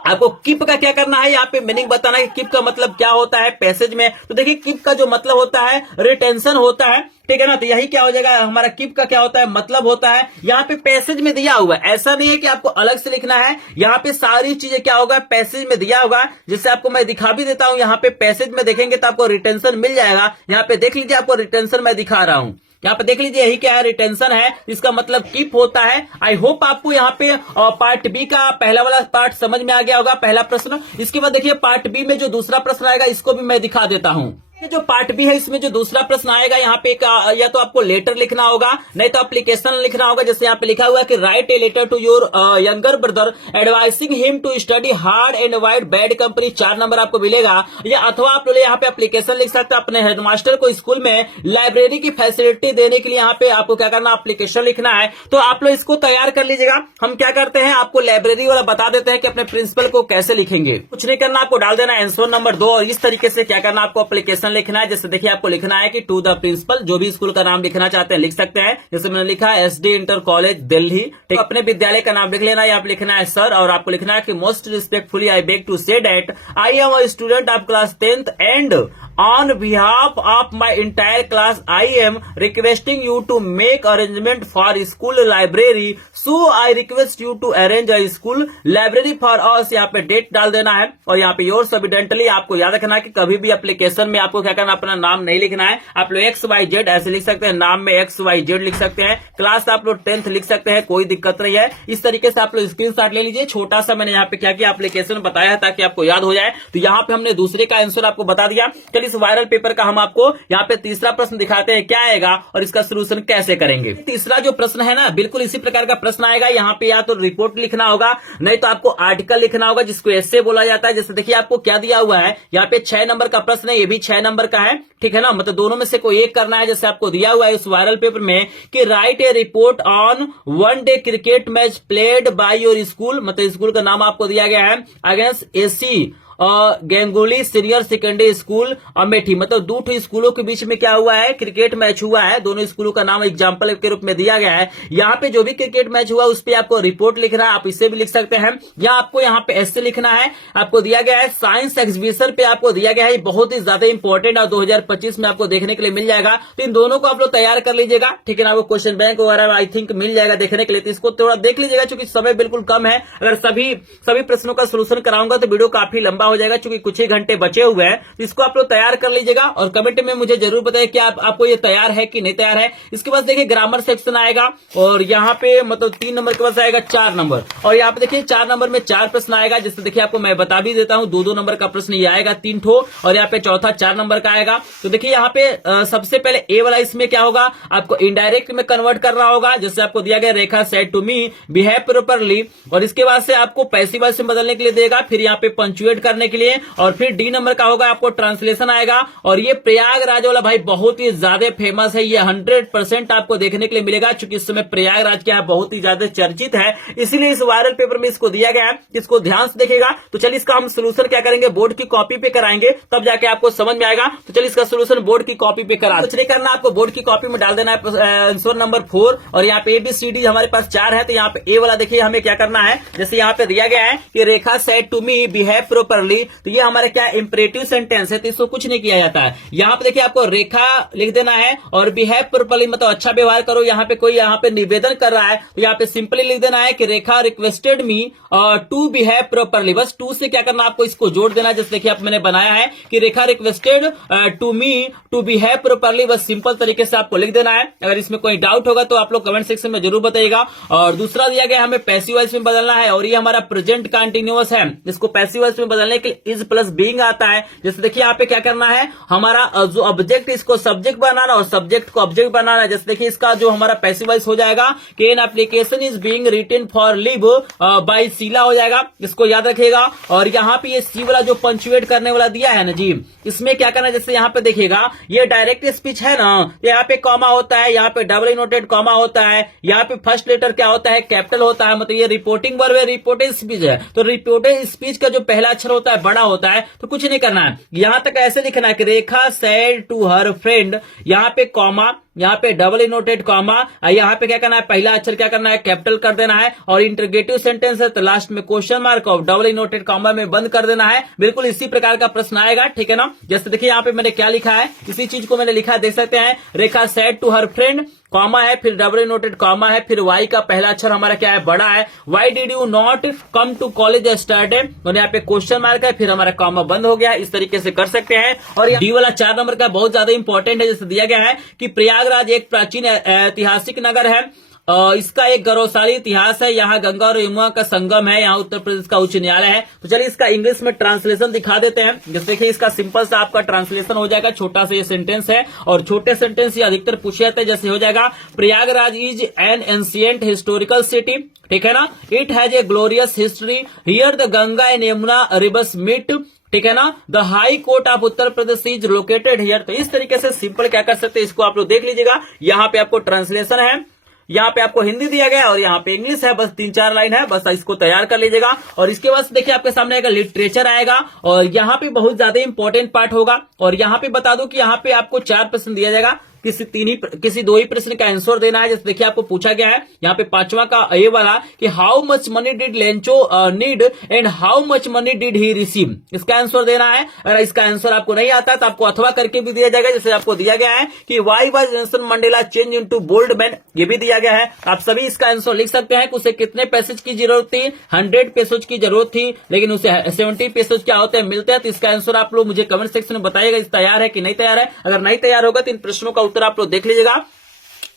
आपको किप का क्या करना है, यहाँ पे मीनिंग बताना है कि किप का मतलब क्या होता है पैसेज में। तो देखिए किप का जो मतलब होता है रिटेंशन होता है, ठीक है ना। तो यही क्या हो जाएगा, हमारा किप का क्या होता है मतलब होता है। यहाँ पे पैसेज में दिया हुआ है, ऐसा नहीं है कि आपको अलग से लिखना है। यहाँ पे सारी चीजें क्या होगा पैसेज में दिया होगा, जिससे आपको मैं दिखा भी देता हूँ। यहाँ पे पैसेज में देखेंगे तो आपको रिटेंशन मिल जाएगा। यहाँ पे देख लीजिए, आपको रिटेंशन मैं दिखा रहा हूँ। यहाँ पे देख लीजिए यही क्या है, रिटेंशन है, इसका मतलब कीप होता है। आई होप आपको यहाँ पे पार्ट बी का पहला वाला पार्ट समझ में आ गया होगा, पहला प्रश्न। इसके बाद देखिए पार्ट बी में जो दूसरा प्रश्न आएगा इसको भी मैं दिखा देता हूँ। ये जो पार्ट बी है इसमें जो दूसरा प्रश्न आएगा यहाँ पे या तो आपको लेटर लिखना होगा, नहीं तो एप्लीकेशन लिखना होगा। जैसे यहाँ पे लिखा हुआ है कि write a letter to your younger brother advising him to study hard and avoid bad company. 4 number आपको मिलेगा। या अथवा आप लोग यहाँ पे एप्लीकेशन लिख सकते हैं अपने हेडमास्टर को स्कूल में लाइब्रेरी की फैसिलिटी देने के लिए। यहाँ पे आपको क्या करना, एप्लीकेशन लिखना है। तो आप लोग इसको तैयार कर लीजिएगा। हम क्या करते हैं, आपको लाइब्रेरी वाला बता देते हैं कि अपने प्रिंसिपल को कैसे लिखेंगे। कुछ नहीं करना, आपको डाल देना आंसर नंबर 2 और इस तरीके से क्या करना, आपको एप्लीकेशन लिखना है। जैसे देखिए आपको लिखना है कि टू द प्रिंसिपल, जो भी स्कूल का नाम लिखना चाहते हैं लिख सकते हैं। जैसे मैंने लिखा है एसडी इंटर कॉलेज दिल्ली, ठीक। अपने विद्यालय का नाम लिख लेना है, आप लिखना है सर, और आपको लिखना है कि most respectfully I beg to say that I am a student of class 10th and on behalf of my entire class I am requesting you to make arrangement for school library, so I request you to arrange a school library for us। यहाँ पे date डाल देना है और यहाँ पे yours evidently आपको याद रखना है कि कभी भी एप्लीकेशन में आपको क्या करना, अपना नाम नहीं लिखना है। आप लोग XYZ ऐसे लिख सकते हैं, नाम में XYZ लिख सकते हैं, क्लास आप लोग 10th लिख सकते हैं, कोई दिक्कत नहीं है। इस तरीके से आप लोग स्क्रीनशॉट ले लीजिए। छोटा सा मैंने यहाँ पे क्या किया, एप्लीकेशन बताया है ताकि आपको याद हो जाए। तो यहाँ पे हमने दूसरे का आंसर आपको बता दिया। इस वायरल पेपर का हम आपको यहाँ पे तीसरा प्रश्न दिखाते हैं क्या आएगा और इसका सलूशन कैसे करेंगे। तीसरा जो प्रश्न है ना, बिल्कुल इसी प्रकार का प्रश्न आएगा। यहाँ पे या तो रिपोर्ट लिखना होगा, नहीं तो आपको आर्टिकल लिखना होगा, जिसको एस्से बोला जाता है। जैसे देखिए आपको क्या दिया हुआ है, यहाँ पे 6 नंबर का प्रश्न है, ये भी 6 नंबर का है, ठीक है ना। मतलब दोनों में से कोई एक करना है। जैसे आपको दिया हुआ है इस वायरल पेपर में कि write a report on 1 day cricket match played by your school, मतलब स्कूल का नाम आपको दिया गया है, against AC Gangoli senior secondary school Amethi, मतलब दो स्कूलों के बीच में क्या हुआ है, क्रिकेट मैच हुआ है। दोनों स्कूलों का नाम एग्जाम्पल के रूप में दिया गया है। यहाँ पे जो भी क्रिकेट मैच हुआ उस पर आपको रिपोर्ट लिखना है, आप इससे भी लिख सकते हैं, या आपको यहाँ पे ऐसे लिखना है। आपको दिया गया है साइंस एग्जीबिशन पे आपको दिया गया है, बहुत ही ज्यादा इंपॉर्टेंट और 2025 में आपको देखने के लिए मिल जाएगा। तो इन दोनों को आप लोग तैयार कर लीजिएगा, ठीक है ना। आपको क्वेश्चन बैंक वगैरह आई थिंक मिल जाएगा देखने के लिए, तो इसको थोड़ा देख लीजिएगा, क्योंकि समय बिल्कुल कम है। अगर सभी प्रश्नों का सोल्यूशन कराऊंगा तो वीडियो काफी लंबा हो जाएगा, क्योंकि कुछ ही घंटे बचे हुए हैं। तो इसको आप लोग तैयार कर लीजिएगा और कमेंट में मुझे जरूर बताइए कि आपको ये तैयार है कि नहीं तैयार है। इसके बाद देखिए ग्रामर सेक्शन आएगा, और यहाँ पे मतलब 3 नंबर के पास आएगा 4 नंबर, और यहाँ पे देखिए 4 नंबर में 4 प्रश्न आएगा, जिससे देखिए आपको मैं बता भी देता हूँ 2-2 नंबर का प्रश्न ये आएगा 3 ठो, और यहाँ पे चौथा 4 नंबर का आएगा। तो देखिए यहाँ पे सबसे पहले ए वाला इसमें क्या होगा, आपको इनडायरेक्ट में कन्वर्ट करना होगा, जैसे आपको दिया गया Rekha said to me behave properly, और इसके बाद से आपको पैसिव वॉइस में बदलने के लिए देगा, फिर यहाँ पे पंचुएट करने के लिए, और फिर डी नंबर का होगा आपको ट्रांसलेशन आएगा। और ये प्रयागराज वाला भाई बहुत ही ज्यादा फेमस है, ये 100% आपको देखने के लिए मिलेगा, क्योंकि इस समय प्रयागराज क्या है बहुत ही ज्यादा चर्चित है, इसीलिए इस वायरल पेपर में इसको दिया गया है, इसको ध्यान से देखेगा। तो चलिए इसका हम सोल्यूशन क्या करेंगे, बोर्ड की कॉपी पे कराएंगे, तब जाके आपको समझ में आएगा। तो चलिए इसका सोल्यूशन बोर्ड की कॉपी पे करा, कुछ नहीं करना, आपको बोर्ड की कॉपी में डाल देना है आंसर नंबर 4, और यहाँ पे ABCD हमारे पास 4 है। तो यहाँ पे ए वाला देखिए हमें क्या करना है, जैसे यहाँ पे दिया गया है कि Rekha said to me behave properly, तो ये हमारे क्या इंपरेटिव सेंटेंस है, तो इसको कुछ नहीं किया जाता है। यहाँ पे देखिए आपको रेखा लिख देना है, और बिहेव प्रॉपर्ली मतलब अच्छा व्यवहार करो। यहाँ पे कोई यहाँ पे निवेदन कर रहा है, तो यहाँ पे सिंपली लिख देना है कि Rekha requested me to behave properly, बस टू से क्या करना आपको इसको जोड़ देना है। जैसे देखिए आप मैंने बनाया है कि Rekha requested to me to behave properly, बस सिंपल तरीके से आपको लिख देना है। अगर इसमें कोई डाउट होगा तो आप लोग कमेंट सेक्शन में जरूर बताइएगा। और दूसरा दिया गया हमें पैसिव वॉइस में बदलना है, और ये हमारा प्रेजेंट कंटिन्यूअस है, इसको पैसिव वॉइस में बदलने के लिए इज प्लस बीइंग आता है। जैसे देखिए यहाँ पे क्या करना है, हमारा जो ऑब्जेक्ट इसको सब्जेक्ट बनाना और सब्जेक्ट को ऑब्जेक्ट बनाना है। जैसे देखिए इसका जो हमारा पैसिव वॉइस हो जाएगा कि an application is being written for leave by Sheela हो जाएगा, इसको याद रखिएगा। और यहाँ पे ये सी वाला जो पंचुएट करने वाला दिया है ना जी, इसमें क्या करना है, जैसे यहाँ पे देखिएगा ये डायरेक्ट स्पीच है ना, यहाँ पे कॉमा होता है, यहाँ पे डबल इनोटेड कॉमा होता है, यहाँ पे फर्स्ट लेटर क्या होता है, कैपिटल होता है, मतलब ये रिपोर्टिंग वर्ब है, रिपोर्टेड स्पीच है। तो रिपोर्टेड स्पीच का जो पहला अक्षर होता है बड़ा होता है, तो कुछ नहीं करना है, यहां तक ऐसे लिखना है कि Rekha said to her friend, यहाँ पे कॉमा, यहाँ पे डबल इनोटेड कॉमा, यहाँ पे क्या करना है, पहला अक्षर क्या करना है, कैपिटल कर देना है, और इंटरगेटिव सेंटेंस है तो लास्ट में क्वेश्चन मार्क और डबल इनोटेड कॉमा में बंद कर देना है। बिल्कुल इसी प्रकार का प्रश्न आएगा, ठीक है ना। जैसे देखिए यहाँ पे मैंने क्या लिखा है, इसी चीज को मैंने लिखा है, देख सकते हैं, Rekha said to her friend, comma है, फिर डबल इनोटेड कॉमा है, फिर वाई का पहला अक्षर हमारा क्या है, बड़ा है, why did you not come to college yesterday, और यहाँ पे क्वेश्चन मार्क है, फिर हमारा कॉमा बंद हो गया। इस तरीके से कर सकते हैं। और डी वाला 4 नंबर का बहुत ज्यादा इंपॉर्टेंट है, जैसे दिया गया है कि प्रयागराज एक प्राचीन ऐतिहासिक नगर है, इसका एक गौरवशाली इतिहास है, यहाँ गंगा और यमुना का संगम है, यहाँ उत्तर प्रदेश का उच्च न्यायालय है। तो चलिए इसका इंग्लिश में ट्रांसलेशन दिखा देते हैं। जैसे देखिए इसका सिंपल सा आपका ट्रांसलेशन हो जाएगा, छोटा सा ये सेंटेंस है, और छोटे सेंटेंस ये अधिकतर पूछे जाते हैं। जैसे हो जाएगा, Prayagraj is an ancient historical city, ठीक है ना, it has a glorious history, here the Ganga and Yamuna rivers meet, ठीक है ना, the high court of Uttar Pradesh is located here. तो इस तरीके से सिंपल क्या कर सकते हैं, इसको आप लोग देख लीजिएगा। यहाँ पे आपको ट्रांसलेशन है, यहाँ पे आपको हिंदी दिया गया है, और यहाँ पे इंग्लिश है, बस 3-4 लाइन है, बस इसको तैयार कर लीजिएगा। और इसके बाद देखिए आपके सामने एक लिटरेचर आएगा, और यहाँ पे बहुत ज्यादा इंपॉर्टेंट पार्ट होगा। और यहाँ पे बता दूं कि यहाँ पे आपको 4 प्रश्न दिया जाएगा, किसी 2 ही प्रश्न का आंसर देना है। जैसे देखिए आपको पूछा गया है यहाँ पे 5वां का ए वाला कि how much money did Lencho need and how much money did he receive, इसका आंसर देना है। अगर इसका आंसर आपको नहीं आता तो आपको अथवा करके भी दिया जाएगा। जैसे आपको दिया गया है कि why was Nelson Mandela change into bold man, ये भी दिया गया है। आप सभी इसका आंसर लिख सकते हैं कि उसे कितने पैसेज की जरूरत थी, 100 पैसेज की जरूरत थी, लेकिन उसे 70 पैसेज क्या होते हैं, मिलते हैं। तो इसका आंसर आप लोग मुझे कमेंट सेक्शन में बताइएगा, इस तैयार है कि नहीं तैयार है। अगर नहीं तैयार होगा तो इन प्रश्नों का उत्तर आप लोग देख लीजिएगा,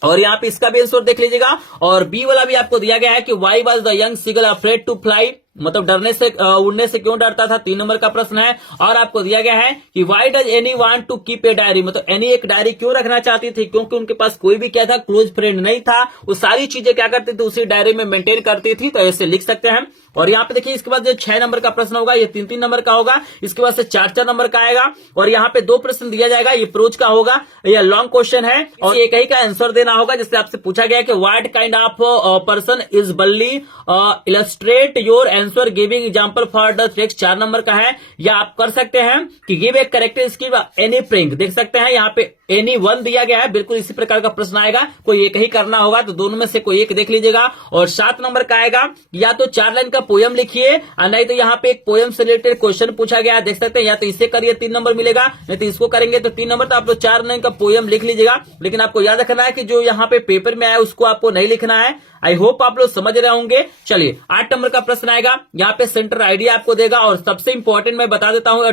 और यहाँ पे इसका भी आंसर देख लीजिएगा। और बी वाला भी आपको दिया गया है कि why was the young seagull afraid to fly, मतलब डरने से उड़ने से क्यों डरता था, 3 नंबर का प्रश्न है। और आपको दिया गया है कि why does Anne want to keep a diary, मतलब एनी एक डायरी क्यों रखना चाहती थी, क्योंकि उनके पास कोई भी क्या था, क्लोज फ्रेंड नहीं था। वो सारी चीजें क्या करती थी, उसी डायरी में मेंटेन करती थी। तो ऐसे लिख सकते हैं। और यहाँ पे देखिए इसके बाद जो 6 नंबर का प्रश्न होगा ये 3-3 नंबर का होगा, इसके बाद से 4-4 नंबर का आएगा। और यहाँ पे 2 प्रश्न दिया जाएगा, ये प्रोज का होगा, यह लॉन्ग क्वेश्चन है, और एक ही का आंसर देना होगा। जिससे आपसे पूछा गया कि what kind of person is Balli, illustrate your answer answer giving example for the text 4 number का है। या आप कर सकते हैं कि give a characteristic any print, देख सकते हैं यहाँ पे एनी वन दिया गया है, बिल्कुल इसी प्रकार का प्रश्न आएगा, कोई एक ही करना होगा, तो दोनों में से कोई एक देख लीजिएगा। और 7 नंबर का आएगा या तो 4 लाइन का पोयम लिखिए, नहीं तो यहाँ पे एक पोयम से रिलेटेड क्वेश्चन पूछा गया है, देख सकते हैं, या तो इससे करिए 3 नंबर मिलेगा, नहीं तो इसको करेंगे तो 3 नंबर। तो आप लोग 4 लाइन का पोयम लिख लीजिएगा, लेकिन आपको याद रखना है कि जो यहाँ पे पेपर में आया उसको आपको नहीं लिखना है। आई होप आप लोग समझ रहे होंगे। चलिए 8 नंबर का प्रश्न आएगा, यहाँ पे सेंटर आइडिया आपको देगा, और सबसे इंपॉर्टेंट मैं बता देता हूँ,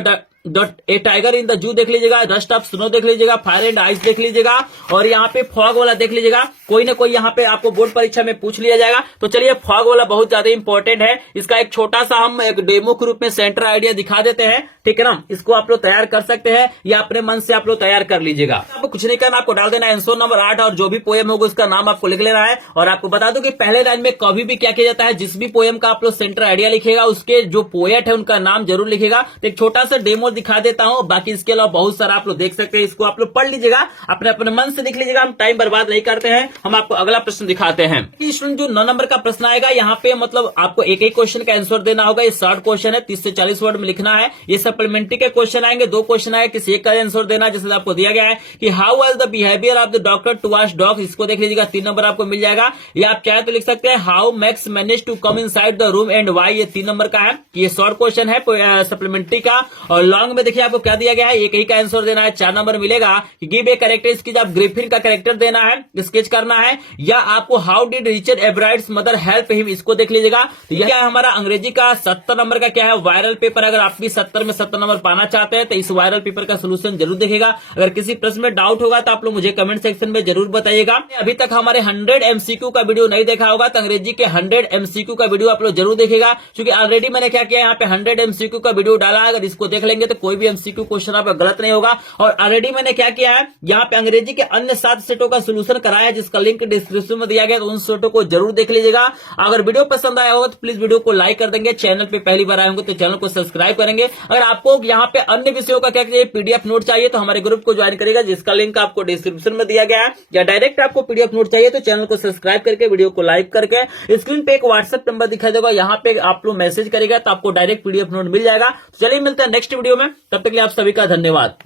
ए टाइगर इन द जू देख लीजिएगा, रस्ट ऑफ स्नो देख लीजिएगा, फायर एंड आइस देख लीजिएगा, और यहाँ पे फॉग वाला देख लीजिएगा। कोई ना कोई यहाँ पे आपको बोर्ड परीक्षा में पूछ लिया जाएगा। तो चलिए फॉग वाला बहुत ज्यादा इंपॉर्टेंट है, इसका एक छोटा सा हम एक डेमो के रूप में सेंटर आइडिया दिखा देते हैं, ठीक है ना। इसको आप लोग तैयार कर सकते हैं या अपने मन से आप लोग तैयार कर लीजिएगा। आपको कुछ नहीं करना, आपको डाल देना आंसर नंबर 8 और जो भी पोएम होगा उसका नाम आपको लिख लेना है। और आपको बता दो कि पहले लाइन में कभी भी क्या किया जाता है, जिस भी पोएम का आप लोग सेंटर आइडिया लिखेगा उसके जो पोएट है उनका नाम जरूर लिखेगा। तो एक छोटा सा डेमो दिखा देता हूं, बाकी इसके अलावा बहुत सारा आप लोग देख सकते हैं, इसको आप लोग पढ़ लीजिएगा, अपने अपने मन से लिख लीजिएगा। हम टाइम बर्बाद नहीं करते हैं, हम आपको अगला प्रश्न दिखाते हैं। स्टूडेंट जो 9 नंबर का प्रश्न आएगा, यहाँ पे मतलब आपको एक एक क्वेश्चन का आंसर देना होगा। ये शॉर्ट क्वेश्चन है, 30 से 40 वर्ड में लिखना है। ये सप्लीमेंट्री के क्वेश्चन आएंगे, 2 क्वेश्चन आए, किसी एक का आंसर देना। जैसे आपको दिया गया है कि how was the behaviour of the doctor towards dog, इसको देख लीजिएगा, 3 नंबर आपको मिल जाएगा। या आप चाहे तो लिख सकते हैं how Max manage to come inside the room and why, ये 3 नंबर का है। ये शॉर्ट क्वेश्चन है सप्लीमेंट्री का। और लॉन्ग में देखिए आपको क्या दिया गया है, एक ही का आंसर देना है, 4 नंबर मिलेगा। गिव ए कैरेक्टर, इसकी आप ग्रिफिन का कैरेक्टर देना है, स्केच करना है। या आपको how did Richard Ebright's mother help him, इसको देख लीजिएगा। तो यह क्या है हमारा अंग्रेजी का 70 नंबर का क्या है, वायरल पेपर। अगर आप भी 70 में 70 नंबर पाना चाहते हैं तो इस वायरल पेपर का सोल्यूशन जरूर देखिएगा। अगर किसी प्रश्न में डाउट होगा तो आप लोग मुझे कमेंट सेक्शन में जरूर बताइएगा। अभी तक हमारे 100 MCQ का वीडियो नहीं देखा होगा तो अंग्रेजी के 100 MCQ का वीडियो आप लोग जरूर देखिएगा, क्योंकि ऑलरेडी मैंने क्या किया, यहाँ पे 100 MCQ का वीडियो डाला है। अगर इसको देख लेंगे तो कोई भी MCQ क्वेश्चन आपका गलत नहीं होगा। और ऑलरेडी मैंने क्या किया है, यहाँ पे अंग्रेजी के अन्य 7 सेटों का सोल्यूशन कराया है, जिसका लिंक डिस्क्रिप्शन में दिया गया, तो उन सेटों को जरूर देख लीजिएगा। अगर वीडियो पसंद आया होगा तो प्लीज वीडियो को लाइक कर देंगे, चैनल पे पहली बार आए होंगे तो चैनल को सब्सक्राइब करेंगे। अगर आपको यहाँ पे अन्य विषयों का क्या चाहिए, PDF नोट चाहिए, तो हमारे ग्रुप को ज्वाइन करेगा, जिसका लिंक आपको डिस्क्रिप्शन में दिया गया है। या डायरेक्ट आपको PDF नोट चाहिए तो चैनल को सब्सक्राइब करके वीडियो को लाइक करके स्क्रीन पे एक व्हाट्सएप नंबर दिखाई देगा, यहाँ पे आप लोग मैसेज करेगा तो आपको डायरेक्ट PDF नोट मिल जाएगा। चलिए मिलते हैं नेक्स्ट वीडियो में, तब तक के लिए आप सभी का धन्यवाद।